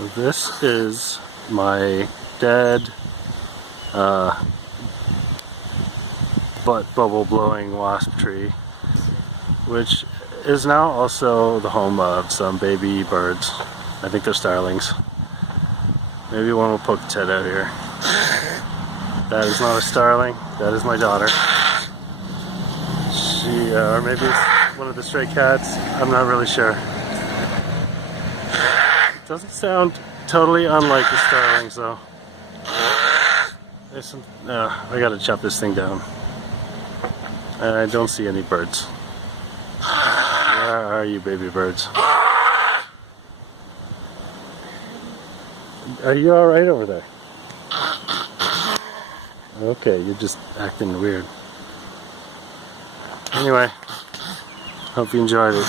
This is my dead butt bubble blowing wasp tree, which is now also the home of some baby birds. I think they're starlings. Maybe one will poke its head out here. That is not a starling, that is my daughter. She, or maybe it's one of the stray cats, I'm not really sure. It doesn't sound totally unlike the starlings though. There's some, I gotta chop this thing down. And I don't see any birds. Where are you, baby birds? Are you alright over there? Okay, you're just acting weird. Anyway, hope you enjoyed it.